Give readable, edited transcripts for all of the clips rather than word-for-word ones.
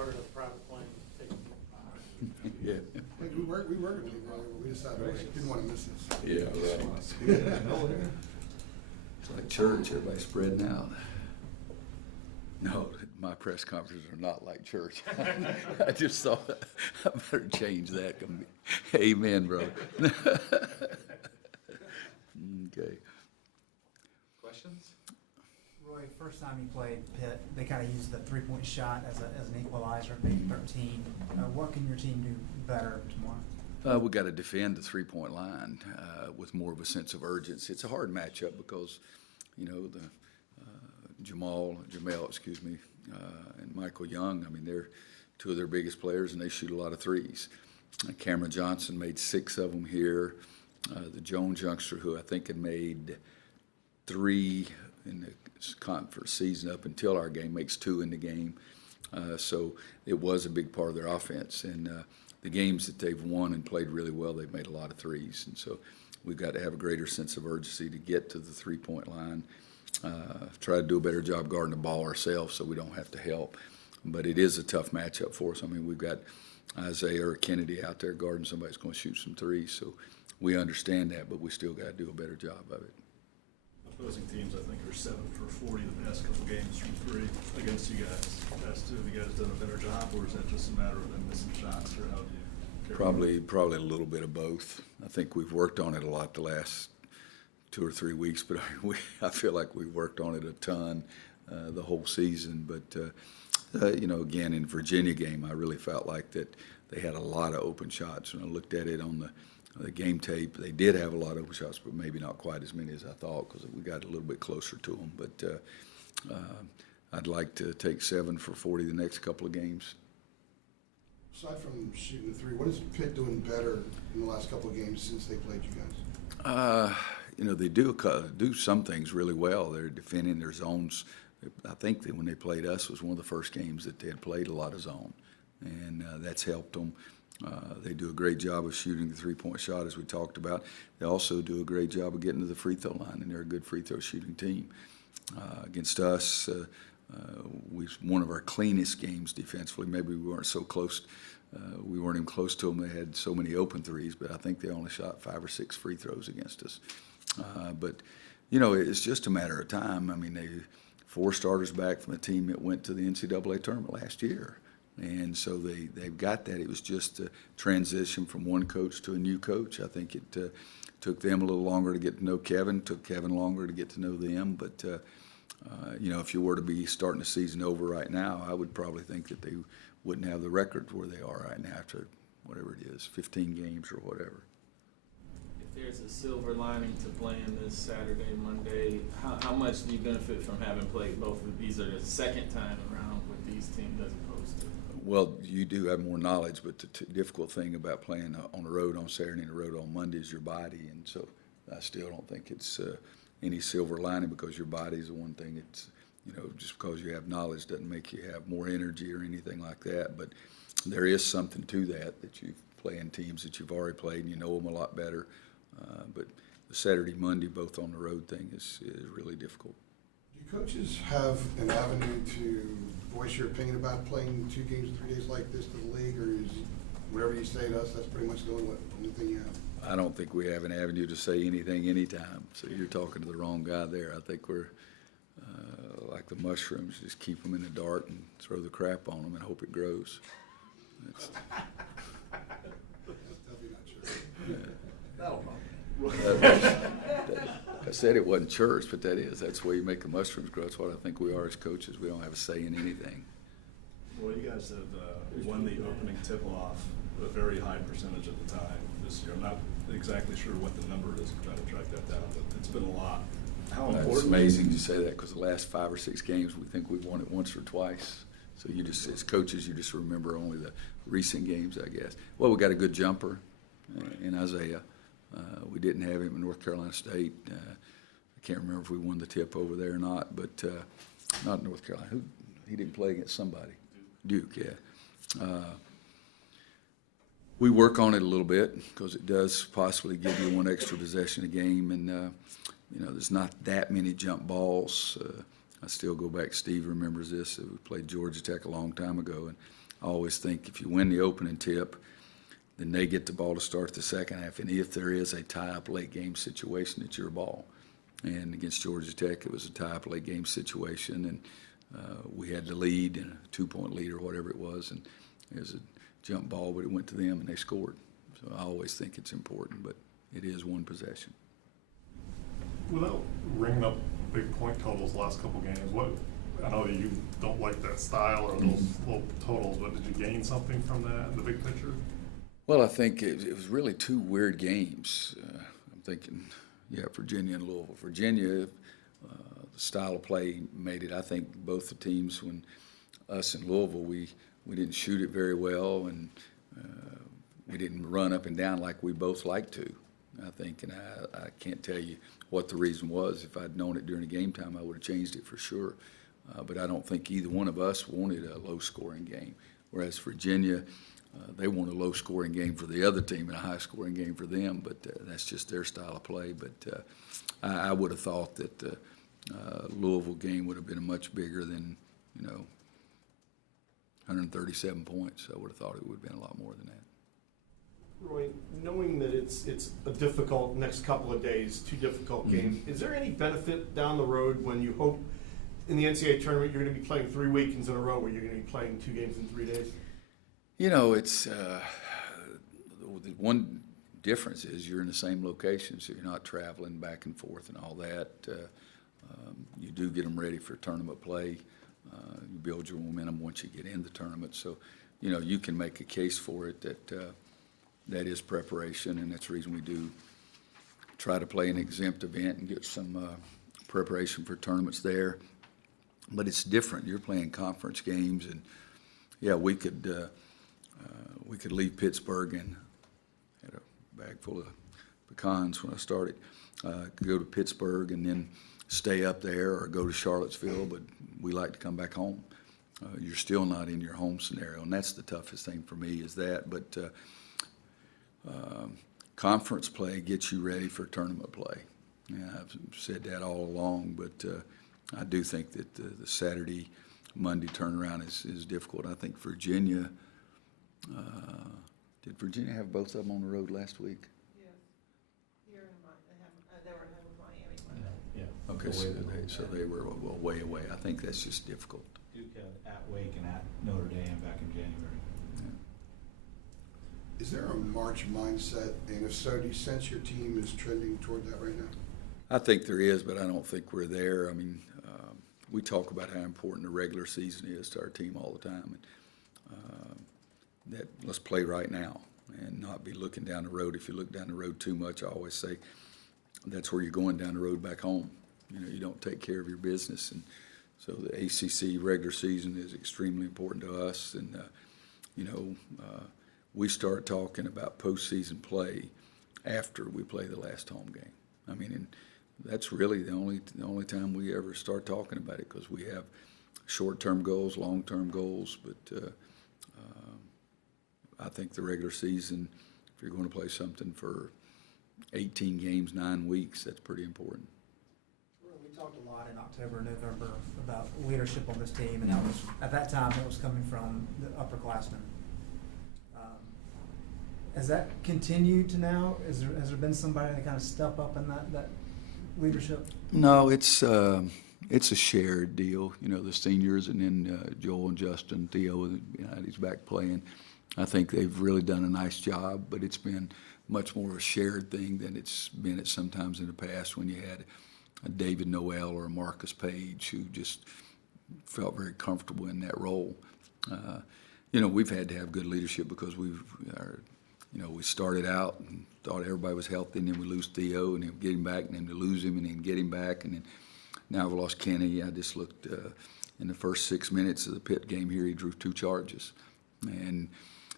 part of the private plane taking. Yeah. Like we were going to leave earlier, but we decided we didn't want to miss this. Yeah, right. It's like church, everybody's spreading out. No, my press conferences are not like church. I just thought I better change that. Amen, brother. Okay. Questions? Roy, first time you played Pitt, they kind of used the three-point shot as an equalizer, being 13. What can your team do better tomorrow? We got to defend the three-point line with more of a sense of urgency. It's a hard matchup because, you know, the Jamel, and Michael Young. I mean, they're two of their biggest players, and they shoot a lot of threes. Cameron Johnson made 6 of them here. The Jones youngster, who I think had made 3 in the conference season up until our game, makes 2 in the game. So it was a big part of their offense. And the games that they've won and played really well, they've made a lot of threes. And so we've got to have a greater sense of urgency to get to the three-point line. Try to do a better job guarding the ball ourselves so we don't have to help. But it is a tough matchup for us. I mean, we've got Isaiah or Kennedy out there guarding somebody who's going to shoot some threes. So we understand that, but we still got to do a better job of it. Opposing teams, I think, are 7 for 40 the past couple games from 3 against you guys. Have you guys done a better job, or is that just a matter of them missing shots, or how do you carry on? Probably a little bit of both. I think we've worked on it a lot the last 2 or 3 weeks, but I feel like we've worked on it a ton the whole season. But you know, again, in Virginia game, I really felt like that they had a lot of open shots. When I looked at it on the game tape, they did have a lot of open shots, but maybe not quite as many as I thought because we got a little bit closer to them. But I'd like to take 7 for 40 the next couple of games. Aside from shooting the 3, what is Pitt doing better in the last couple of games since they played you guys? You know, they do some things really well. They're defending their zones. I think that when they played us was one of the first games that they had played a lot of zone, and that's helped them. They do a great job of shooting the three-point shot, as we talked about. They also do a great job of getting to the free throw line, and they're a good free throw shooting team. Against us, one of our cleanest games defensively. Maybe we weren't so close. We weren't even close to them. They had so many open threes, but I think they only shot 5 or 6 free throws against us. But, you know, it's just a matter of time. I mean, 4 starters back from a team that went to the NCAA tournament last year. And so they've got that. It was just a transition from one coach to a new coach. I think it took them a little longer to get to know Kevin, took Kevin longer to get to know them. But, you know, if you were to be starting the season over right now, I would probably think that they wouldn't have the record where they are right now after whatever it is, 15 games or whatever. If there's a silver lining to playing this Saturday, Monday, how much do you benefit from having played both of these? Are the second time around with these teams as opposed to? Well, you do have more knowledge, but the difficult thing about playing on the road on Saturday and the road on Monday is your body, and so I still don't think it's any silver lining because your body is the one thing. It's, you know, just because you have knowledge doesn't make you have more energy or anything like that, but there is something to that you play in teams that you've already played and you know them a lot better. But the Saturday, Monday, both on the road thing is really difficult. Do coaches have an avenue to voice your opinion about playing 2 games in 3 days like this to the league, or is whatever you say to us, that's pretty much the only thing you have? I don't think we have an avenue to say anything anytime, so you're talking to the wrong guy there. I think we're like the mushrooms, just keep them in the dark and throw the crap on them and hope it grows. That's Definitely not true. That'll I said it wasn't church, but that's where you make the mushrooms grow. That's what I think we are as coaches. We don't have a say in anything. Well, you guys have won the opening tip-off a very high percentage of the time this year. I'm not exactly sure what the number is. I'm trying to track that down, but it's been a lot. How important? It's amazing you say that because the last 5 or 6 games, we think we've won it once or twice. So you just, as coaches, you just remember only the recent games, I guess. Well, we got a good jumper in Isaiah. We didn't have him in North Carolina State. I can't remember if we won the tip over there or not, but not North Carolina. He didn't play against somebody. Duke, yeah. We work on it a little bit because it does possibly give you 1 extra possession a game, and you know, there's not that many jump balls. I still go back. Steve remembers this. We played Georgia Tech a long time ago, and I always think if you win the opening tip, then they get the ball to start the second half. And if there is a tie-up late game situation, it's your ball. And against Georgia Tech, it was a tie-up late game situation, and we had the lead, and a 2-point lead or whatever it was, and it was a jump ball, but it went to them and they scored. So I always think it's important, but it is one possession. Without ringing up big point totals last couple games, I know that you don't like that style or those low totals, but did you gain something from that in the big picture? Well, I think it was really two weird games. I'm thinking, Virginia and Louisville. Virginia, the style of play made it. I think both the teams, when us and Louisville, we didn't shoot it very well, and we didn't run up and down like we both like to, I think. And I can't tell you what the reason was. If I'd known it during the game time, I would have changed it for sure. But I don't think either one of us wanted a low-scoring game, whereas Virginia, they want a low-scoring game for the other team and a high-scoring game for them, but that's just their style of play. But I would have thought that the Louisville game would have been much bigger than, 137 points. I would have thought it would have been a lot more than that. Roy, knowing that it's a difficult next couple of days, two difficult games, is there any benefit down the road when you hope in the NCAA tournament you're going to be playing 3 weekends in a row where you're going to be playing 2 games in 3 days? It's the one difference is you're in the same location, so you're not traveling back and forth and all that. You do get them ready for tournament play. You build your momentum once you get in the tournament. So, you can make a case for it that is preparation, and that's the reason we do try to play an exempt event and get some preparation for tournaments there. But it's different. You're playing conference games, and we could leave Pittsburgh and had a bag full of pecans when I started. Could go to Pittsburgh and then stay up there, or go to Charlottesville, but we like to come back home. You're still not in your home scenario, and that's the toughest thing for me is that. But conference play gets you ready for tournament play. I've said that all along, but I do think that the Saturday, Monday turnaround is difficult. I think Virginia, did Virginia have both of them on the road last week? Yes. Here in they were in Miami. Yeah. Okay, so they were way away. I think that's just difficult. Duke had at Wake and at Notre Dame back in January. Is there a March mindset, and if so, do you sense your team is trending toward that right now? I think there is, but I don't think we're there. I mean, we talk about how important the regular season is to our team all the time, and that let's play right now and not be looking down the road. If you look down the road too much, I always say that's where you're going down the road back home. You don't take care of your business, and so the ACC regular season is extremely important to us, and we start talking about postseason play after we play the last home game. I mean, and that's really the only time we ever start talking about it, because we have short-term goals, long-term goals. But I think the regular season, if you're going to play something for 18 games, 9 weeks, that's pretty important. We talked a lot in October, November about leadership on this team, and that was, at that time, it was coming from the upperclassmen. Has that continued to now? Has there been somebody to kind of step up in that leadership? No, it's a shared deal. The seniors, and then Joel and Justin, Theo, he's back playing. I think they've really done a nice job, but it's been much more a shared thing than it's been at sometimes in the past when you had a David Noel or a Marcus Page who just felt very comfortable in that role. We've had to have good leadership because we started out and thought everybody was healthy, and then we lose Theo, and then get him back, and then we lose him, and then get him back, and then now we've lost Kenny. I just looked in the first 6 minutes of the Pitt game here, he drew 2 charges. And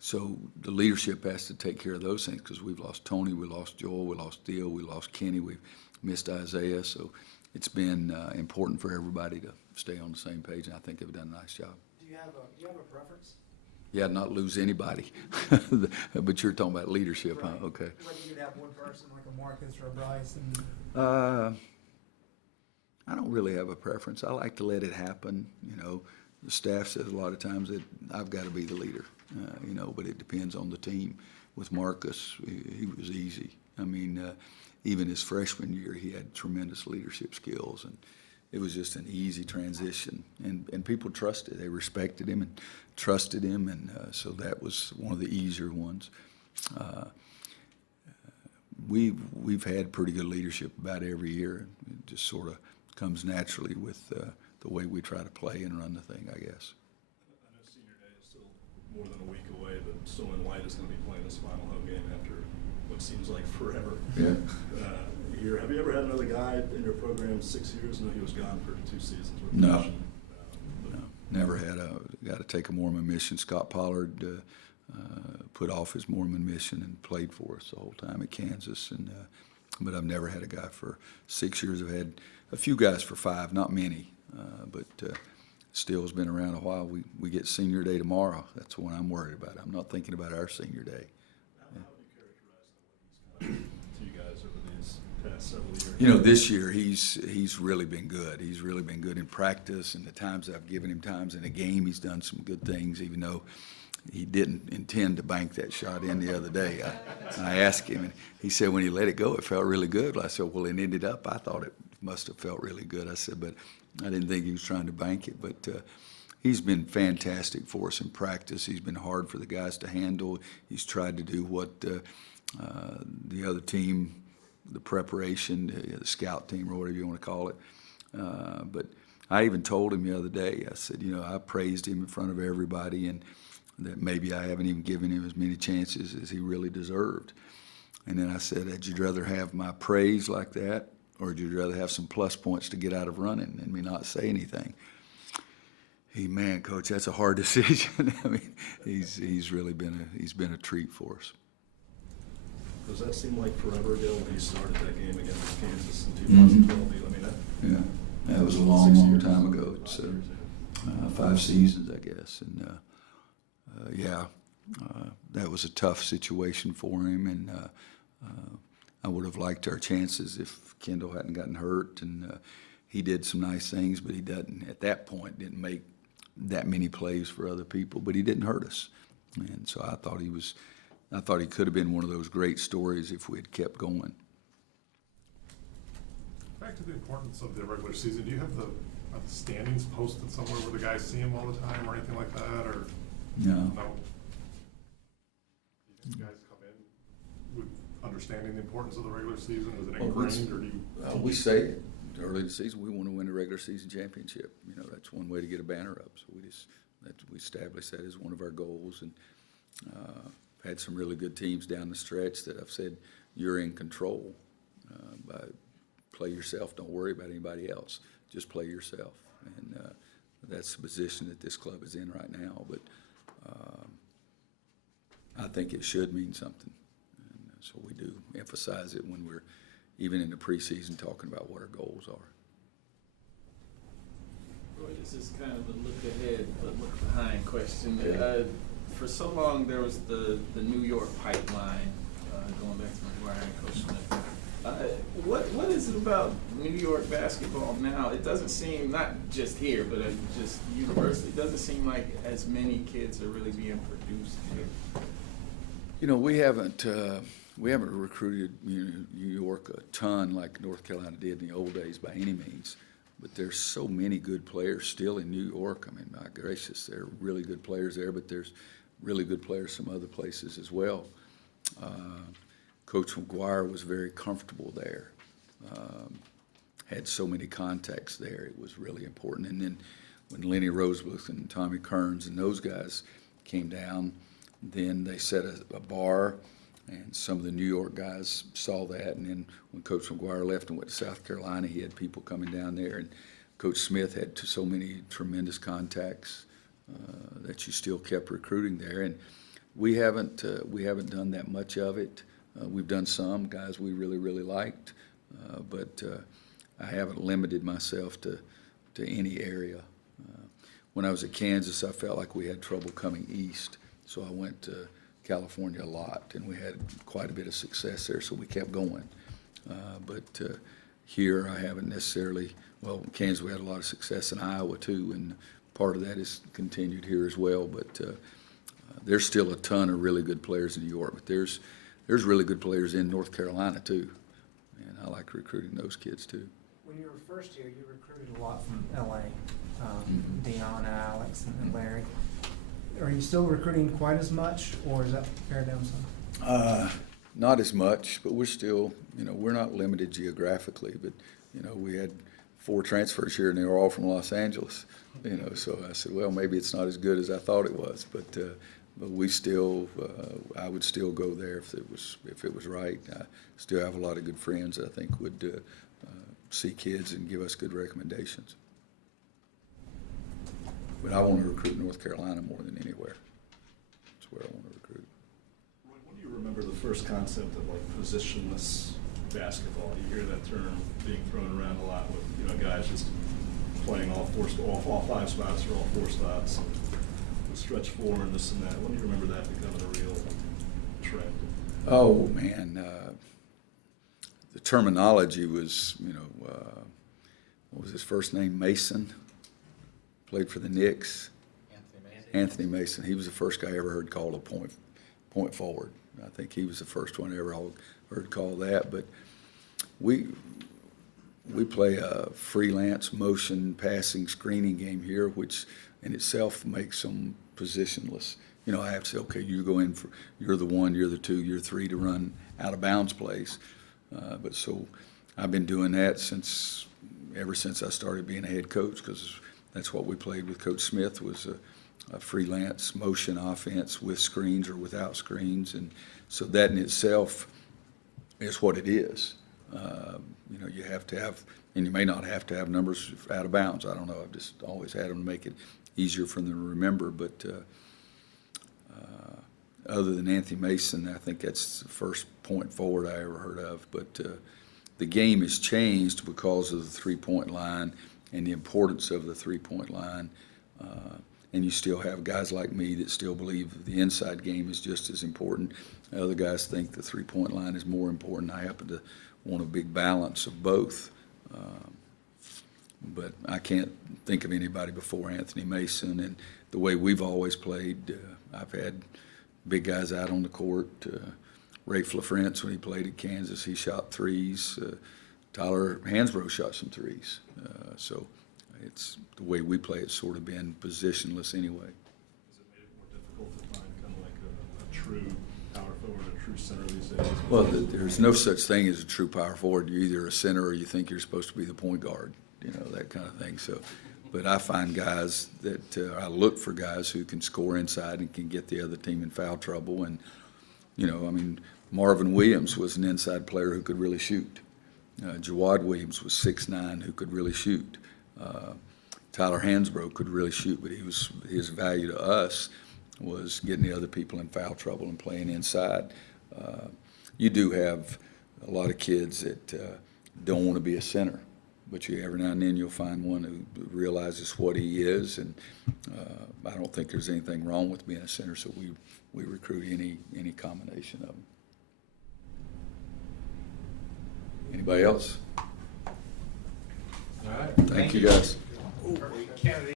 so the leadership has to take care of those things, because we've lost Tony, we lost Joel, we lost Theo, we lost Kenny, we've missed Isaiah. So it's been important for everybody to stay on the same page, and I think they've done a nice job. Do you have a preference? Yeah, not lose anybody. But you're talking about leadership, Right. huh? Okay. Whether you'd have one person like a Marcus or a Bryce. And I don't really have a preference. I like to let it happen. the staff says a lot of times that I've got to be the leader, but it depends on the team. With Marcus, he was easy. I mean, even his freshman year, he had tremendous leadership skills, and it was just an easy transition. And people trusted, they respected him and trusted him, and so that was one of the easier ones. We've had pretty good leadership about every year. It just sort of comes naturally with the way we try to play and run the thing, I guess. I know senior day is still more than a week away, but Solon White is going to be playing his final home game after what seems like forever. Yeah. Here, have you ever had another guy in your program 6 years? I know he was gone for 2 seasons. With No. Mission. No, never had got to take a Mormon mission. Scott Pollard put off his Mormon mission and played for us the whole time at Kansas. But I've never had a guy for 6 years. I've had a few guys for 5, not many, but still has been around a while. We get senior day tomorrow. That's what I'm worried about. I'm not thinking about our senior day. How would you characterize what he's kind of to you guys over these past several years? This year he's really been good. He's really been good in practice, and the times I've given him times in a game, he's done some good things, even though he didn't intend to bank that shot in the other day. I asked him, and he said when he let it go, it felt really good. I said, well, it ended up, I thought it must have felt really good. I said, but I didn't think he was trying to bank it. But he's been fantastic for us in practice. He's been hard for the guys to handle. He's tried to do what the other team, the preparation, the scout team, or whatever you want to call it. But I even told him the other day, I said, I praised him in front of everybody, and that maybe I haven't even given him as many chances as he really deserved. And then I said, would you rather have my praise like that, or would you rather have some plus points to get out of running and me not say anything? Man, Coach, that's a hard decision. I mean, he's really been a treat for us. Does that seem like forever ago when he started that game against Kansas in 2012? I mean, Yeah, that was a long, long time ago. It's 5 seasons, I guess, and that was a tough situation for him, and I would have liked our chances if Kendall hadn't gotten hurt, and he did some nice things, but he didn't make that many plays for other people, but he didn't hurt us, and so I thought he could have been one of those great stories if we had kept going. Back to the importance of the regular season, do you have the standings posted somewhere where the guys see them all the time or anything like that, or? No. No. Do you think guys come in with understanding the importance of the regular season? Is it ingrained, or do you? We say it early in the season. We want to win the regular season championship. That's one way to get a banner up. So we established that as one of our goals, and had some really good teams down the stretch that I've said you're in control. Play yourself. Don't worry about anybody else. Just play yourself, and that's the position that this club is in right now. But I think it should mean something, and so we do emphasize it when we're even in the preseason talking about what our goals are. Roy, this is kind of a look ahead but look behind question. For so long there was the New York pipeline, going back to McGuire and Coach Smith. What is it about New York basketball now? It doesn't seem, not just here, but just universally, it doesn't seem like as many kids are really being produced here. We haven't recruited New York a ton like North Carolina did in the old days by any means, but there's so many good players still in New York. I mean, my gracious, there are really good players there, but there's really good players some other places as well. Coach McGuire was very comfortable there, had so many contacts there. It was really important. And then when Lenny Rosebrook and Tommy Kearns and those guys came down, then they set a bar, and some of the New York guys saw that. And then when Coach McGuire left and went to South Carolina, he had people coming down there. And Coach Smith had so many tremendous contacts that you still kept recruiting there. And we haven't done that much of it. We've done some guys we really, really liked, but I haven't limited myself to any area. When I was at Kansas, I felt like we had trouble coming east, so I went to California a lot, and we had quite a bit of success there, so we kept going. But here I haven't necessarily, well, in Kansas we had a lot of success in Iowa too, and part of that is continued here as well. But there's still a ton of really good players in New York. But there's really good players in North Carolina too, and I like recruiting those kids too. When you were first here, you recruited a lot from LA, Dion, Alex, and Larry. Are you still recruiting quite as much, or is that pared down some? Not as much, but we're still, we're not limited geographically, but, we had 4 transfers here and they were all from Los Angeles, so I said, well, maybe it's not as good as I thought it was, but we still, I would still go there if it was right. I still have a lot of good friends that I think would see kids and give us good recommendations. But I want to recruit North Carolina more than anywhere. That's where I want to recruit. When do you remember the first concept of like positionless basketball? You hear that term being thrown around a lot with guys just playing all 5 spots or all 4 spots, stretch 4 and this and that. When do you remember that becoming a real trend? Oh man, the terminology was what was his first name? Mason. Played for the Knicks. Anthony Mason. He was the first guy I ever heard called a point forward. I think he was the first one I ever heard called that. But we play a freelance motion passing screening game here, which in itself makes them positionless. I have to say, okay, you go in for, you're the 1, you're the 2, you're 3 to run out of bounds plays. But so I've been doing that ever since I started being a head coach, because that's what we played with Coach Smith, was a freelance motion offense with screens or without screens. And so that in itself is what it is. You have to have, and you may not have to have numbers out of bounds. I don't know. I've just always had them to make it easier for them to remember. But other than Anthony Mason, I think that's the first point forward I ever heard of. But the game has changed because of the three-point line and the importance of the three-point line. And you still have guys like me that still believe the inside game is just as important. Other guys think the three-point line is more important. I happen to want a big balance of both. But I can't think of anybody before Anthony Mason. And the way we've always played, I've had big guys out on the court. Ray Flafrance, when he played at Kansas, he shot threes. Tyler Hansbrough shot some threes. So it's the way we play. It's sort of been positionless anyway. Has it made it more difficult to find kind of like a true power forward, a true center these days? Well, there's no such thing as a true power forward. You're either a center or you think you're supposed to be the point guard, that kind of thing. So, but I find guys that I look for guys who can score inside and can get the other team in foul trouble. And, Marvin Williams was an inside player who could really shoot. Jawad Williams was 6'9", who could really shoot. Tyler Hansbrough could really shoot, but his value to us was getting the other people in foul trouble and playing inside. You do have a lot of kids that don't want to be a center, but every now and then you'll find one who realizes what he is, and I don't think there's anything wrong with being a center, so we recruit any combination of them. Anybody else? All right. Thank you, guys. Candidate